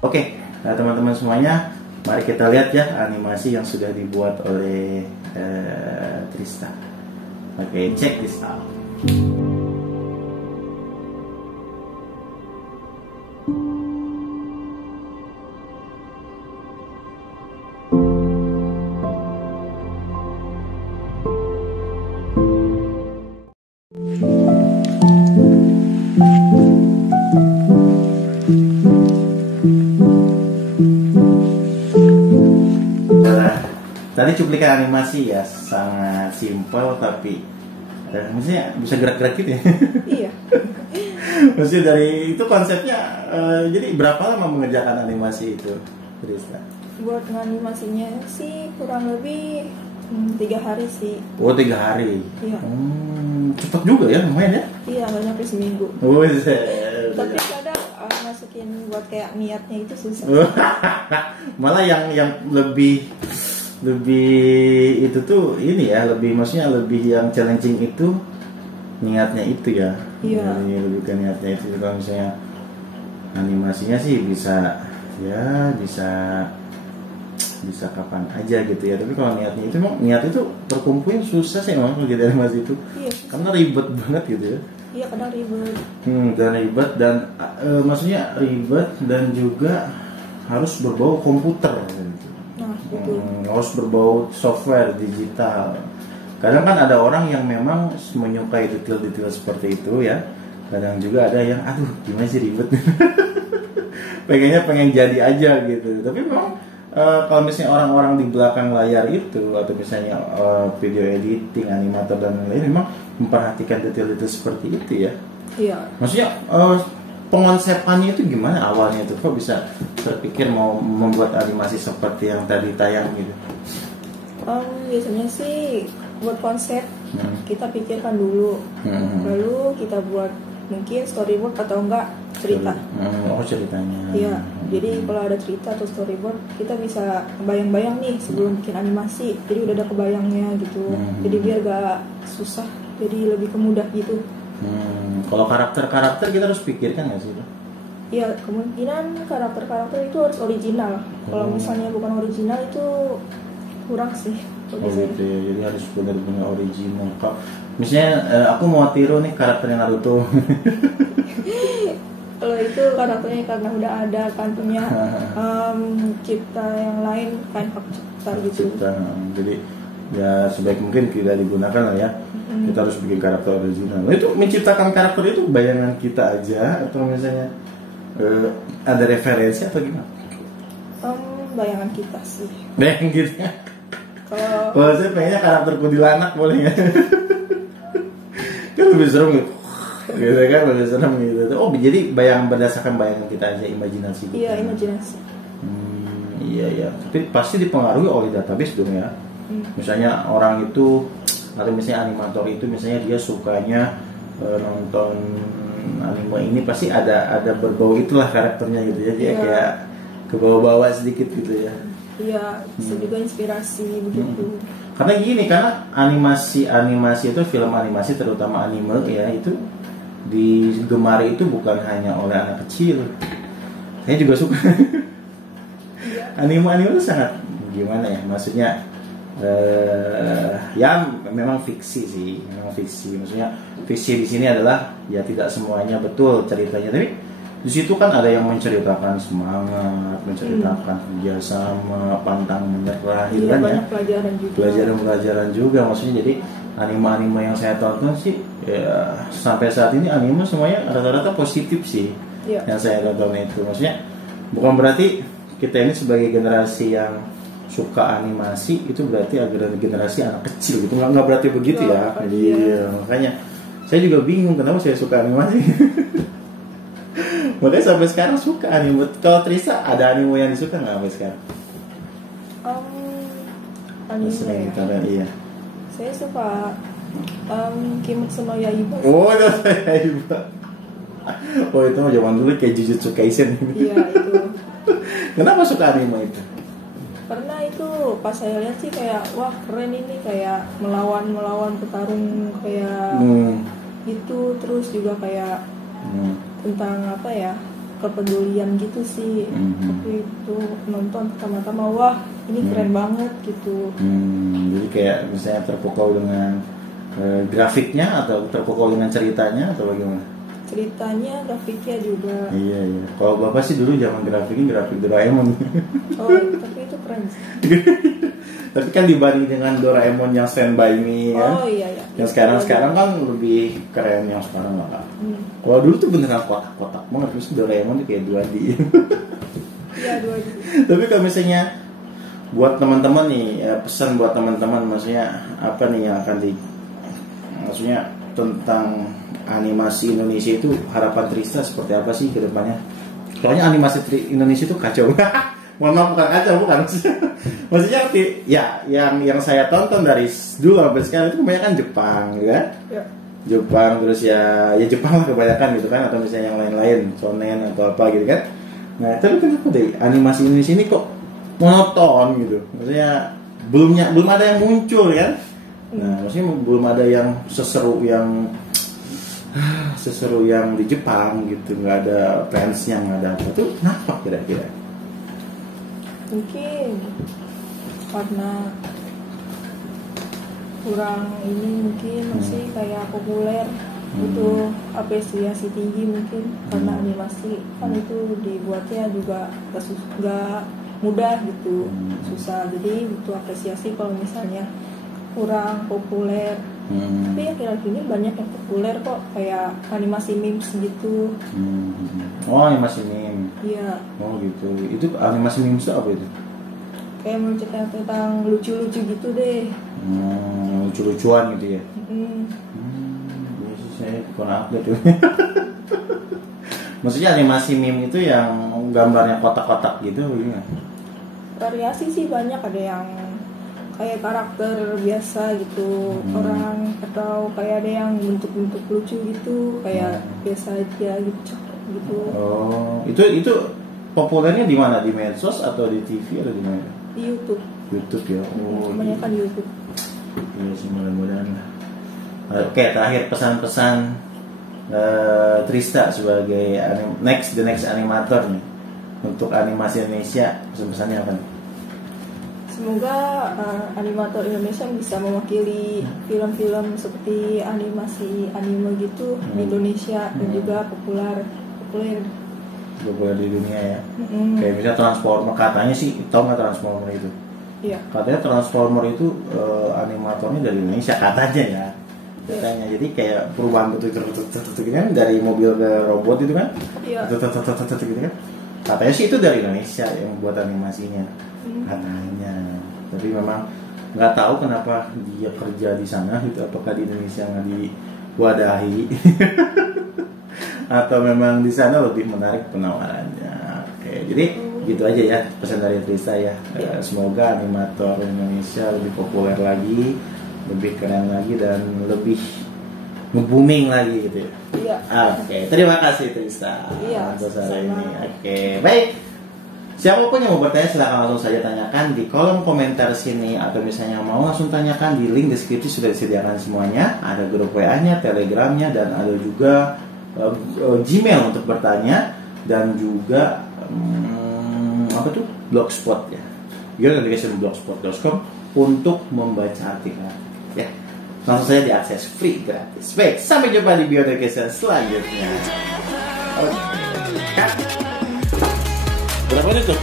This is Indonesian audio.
Oke, nah teman-teman semuanya, mari kita lihat ya animasi yang sudah dibuat oleh Trista. Oke, check this out. Tadi cuplikan animasi ya, sangat simpel tapi maksudnya bisa gerak-gerak gitu ya. Iya. Maksudnya dari itu konsepnya, jadi berapa lama mengerjakan animasi itu, Trista? Buat animasinya sih kurang lebih 3 hari sih. Oh 3 hari. Iya. Cepat juga ya, lumayan ya. Iya, nggak nyampe seminggu. Oh, Tapi kadang masukin buat kayak niatnya itu susah. Malah yang lebih itu tuh ini ya, lebih maksudnya lebih yang challenging itu niatnya itu ya. Iya. Lebih ke niatnya itu. Kalau misalnya animasinya sih bisa kapan aja gitu ya. Tapi kalau niatnya itu emang niat itu terkumpulin susah sih emang kalau jadi animasi itu. Iya. Karena ribet banget gitu ya. Iya, kadang ribet. Dan ribet dan maksudnya ribet dan juga harus berbau komputer gitu. Nah, betul. Harus berbau software digital. Kadang kan ada orang yang memang menyukai detail-detail seperti itu ya. Kadang juga ada yang aduh gimana sih ribet. pengen jadi aja gitu. Tapi memang kalau misalnya orang-orang di belakang layar itu atau misalnya video editing, animator dan lain-lain memang memperhatikan detail-detail seperti itu ya. Iya. Maksudnya pengonsepannya itu gimana awalnya itu? Kok bisa terpikir mau membuat animasi seperti yang tadi tayang gitu? Biasanya sih buat konsep kita pikirkan dulu, lalu kita buat mungkin storyboard atau enggak cerita. Oh ceritanya. Iya. Jadi kalau ada cerita atau storyboard kita bisa bayang-bayang nih sebelum bikin animasi. Jadi udah ada kebayangnya gitu. Jadi biar gak susah, jadi lebih kemudah gitu. Kalau karakter kita harus pikirkan nggak sih? Iya, kemungkinan karakter itu harus original. Kalau misalnya bukan original itu kurang sih. Oh gitu ya, jadi harus benar-benar original. Kalau misalnya aku mau tiru nih karakternya Naruto. Kalau itu karakternya karena udah ada kan punya cipta yang lain kan hak cipta gitu. Jadi ya sebaik mungkin tidak digunakan lah ya. Kita harus bikin karakter original. Itu menciptakan karakter itu bayangan kita aja atau misalnya ada referensi atau gimana? Bayangan kita sih. Bayangan kita. Kalau saya pengennya karakter kuntilanak boleh nggak? Kan lebih serem gitu. Gitu kan lebih serem gitu. Oh jadi berdasarkan bayangan kita aja, imajinasi. Iya imajinasi. Iya. Tapi pasti dipengaruhi oleh database dong ya. Misalnya orang itu atau misalnya animator itu misalnya dia sukanya nonton anime ini pasti ada berbau itulah karakternya gitu ya. Dia kayak kebawa-bawa sedikit gitu ya. Iya, bisa juga inspirasi begitu. Karena gini, karena animasi itu film animasi terutama anime ya itu digemari itu bukan hanya oleh anak kecil. Saya juga suka. Anime itu sangat gimana ya? Maksudnya ya memang fiksi sih, Maksudnya fiksi di sini adalah ya tidak semuanya betul ceritanya, tapi di situ kan ada yang menceritakan semangat, menceritakan kerjasama, pantang menyerah, gitu kan ya. Pelajaran juga, maksudnya jadi anime yang saya tonton sih, ya sampai saat ini anime semuanya rata-rata positif sih, yang saya tonton itu. Maksudnya bukan berarti kita ini sebagai generasi yang suka animasi itu berarti agak generasi anak kecil gitu, nggak berarti begitu ya. Jadi makanya saya juga bingung kenapa saya suka animasi. Makanya sampai sekarang suka anime. Kalau Trista ada anime yang disuka nggak sampai sekarang? Anime ya? Iya. Saya suka Kimetsu no Yaiba. Oh, Yaiba. Oh itu mah zaman dulu kayak Jujutsu Kaisen. Iya itu. Kenapa suka anime itu? Karena itu pas saya lihat sih kayak wah keren ini, kayak melawan petarung kayak itu, terus juga kayak tentang apa ya, kepedulian gitu sih. Tapi itu nonton pertama-tama, wah ini keren banget gitu. Jadi kayak misalnya terpukau dengan grafiknya atau terpukau dengan ceritanya atau bagaimana? Ceritanya, grafiknya juga. Iya. Kalau bapak sih dulu zaman grafiknya grafik Doraemon. Oh, tapi itu keren sih. Tapi kan dibanding dengan Doraemon yang Stand By Me kan. Oh iya. Yang sekarang kan lebih keren yang sekarang lah. Kalau dulu tuh beneran kotak-kotak banget, terus Doraemon tuh kayak 2D. Iya 2D. Tapi kalau misalnya buat teman-teman nih, pesan buat teman-teman, maksudnya apa nih yang akan maksudnya tentang animasi Indonesia itu, harapan Trista seperti apa sih ke depannya? Soalnya animasi Indonesia itu kacau. Mohon maaf, bukan kacau, bukan. Maksudnya ya yang saya tonton dari dulu sampai sekarang itu kebanyakan Jepang, ya. Ya. Jepang, terus ya Jepang lah kebanyakan gitu kan, atau misalnya yang lain-lain, shonen atau apa gitu kan. Nah, tapi kenapa deh animasi Indonesia ini kok monoton gitu? Maksudnya belum ada yang muncul kan? Nah, maksudnya belum ada yang seseru yang di Jepang gitu, nggak ada fansnya, nggak ada apa tuh, kenapa kira-kira? Mungkin karena kurang ini, mungkin masih kayak populer, butuh apresiasi tinggi mungkin, karena animasi kan itu dibuatnya juga gak mudah gitu, susah, jadi butuh apresiasi kalau misalnya kurang populer. Tapi akhir-akhir ini banyak yang populer kok, kayak animasi memes gitu. Oh, animasi meme. Iya. Oh gitu. Itu animasi memes itu apa itu? Kayak menceritakan tentang lucu-lucu gitu deh. Lucu-lucuan gitu ya. Biasanya saya kurang update tuh. Maksudnya animasi meme itu yang gambarnya kotak-kotak gitu, gimana? Variasi sih banyak, ada yang kayak karakter biasa gitu orang, atau kayak ada yang bentuk-bentuk lucu gitu, kayak biasa aja gitu. Oh, itu populernya di mana? Di medsos atau di TV atau di mana? Di YouTube. YouTube ya. Oh, kebanyakan di YouTube. Iya sih, mudah-mudahan. Oke, terakhir pesan-pesan Trista sebagai the next animator nih untuk animasi Indonesia, pesan-pesannya apa nih? Semoga animator Indonesia bisa mewakili film-film seperti animasi anime gitu di Indonesia, dan juga populer di dunia ya. Kayak misalnya Transformer, katanya sih, tau nggak Transformer itu? Iya. Katanya Transformer itu animatornya dari Indonesia katanya ya. Katanya, jadi kayak perubahan bentuk kan, dari mobil ke robot itu kan. Iya. Gitu kan. Katanya sih itu dari Indonesia yang buat animasinya. Katanya. Tapi memang nggak tahu kenapa dia kerja di sana gitu, apakah di Indonesia nggak diwadahi atau memang di sana lebih menarik penawarannya. Oke, jadi gitu aja ya pesan dari Trista ya. Semoga animator Indonesia lebih populer lagi, lebih keren lagi, dan lebih nge-booming lagi gitu ya. Iya. Oke, terima kasih Trista untuk hari ini. Oke, baik. Siapapun yang mau bertanya silahkan langsung saja tanyakan di kolom komentar sini, atau misalnya mau langsung tanyakan di link deskripsi sudah disediakan semuanya. Ada grup WA-nya, Telegramnya, dan ada juga Gmail untuk bertanya, dan juga blogspot ya. Your Education blogspot.com untuk membaca artikel ya. Langsung saja diakses free gratis. Baik, sampai jumpa di Bio Education selanjutnya. Berapa menit tuh?